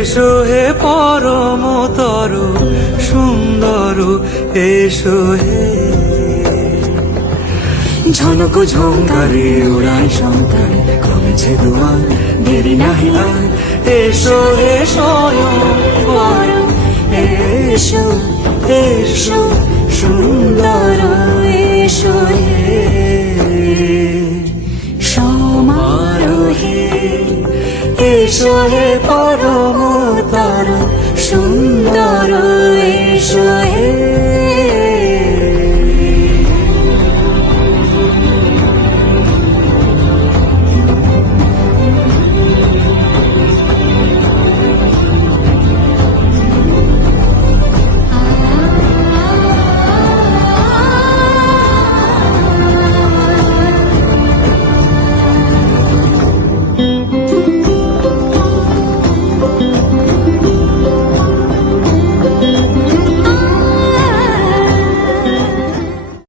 এসো হে পরমতর সুন্দর, এসো হে। ঝনক ঝঙ্কারে উড়ায় শঙ্কার, কমেছে দুয়ার, দেরি নাহি আর। এসো হে স্বয়ং বর, এসো এসো সুন্দর, এসো হে। সমারোহে এসো হে পরম